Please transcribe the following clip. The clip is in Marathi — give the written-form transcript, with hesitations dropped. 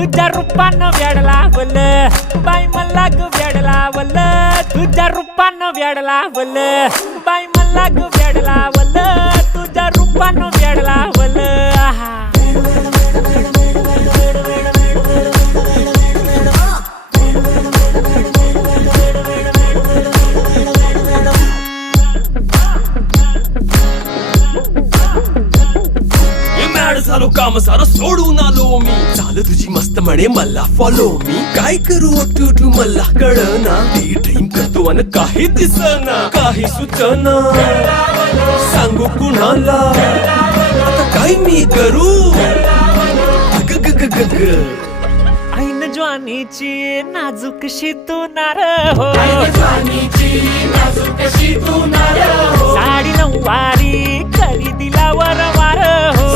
तुझ्या रूपानं वेड लावलं बाई मला ग वेड लावलं तुझ्या रूपानं वेड लावलं बाई मला ग वेड लावलं तुझ्या रूपानं वेड लावलं आहा झालो काम सारं सोडून आलो मी झालं तुझी मस्त म्हणे मला फॉलो मी काय करू टू मला कळना ती ड्रीम करतो आणि काही दिसना काही सुचना सांगू कुणाला आता काय मी करू ग ग ग ग ग ऐन ज्वानीची नाजूकशी तू नार हो साडी नऊवारी खरी दिला वर वार हो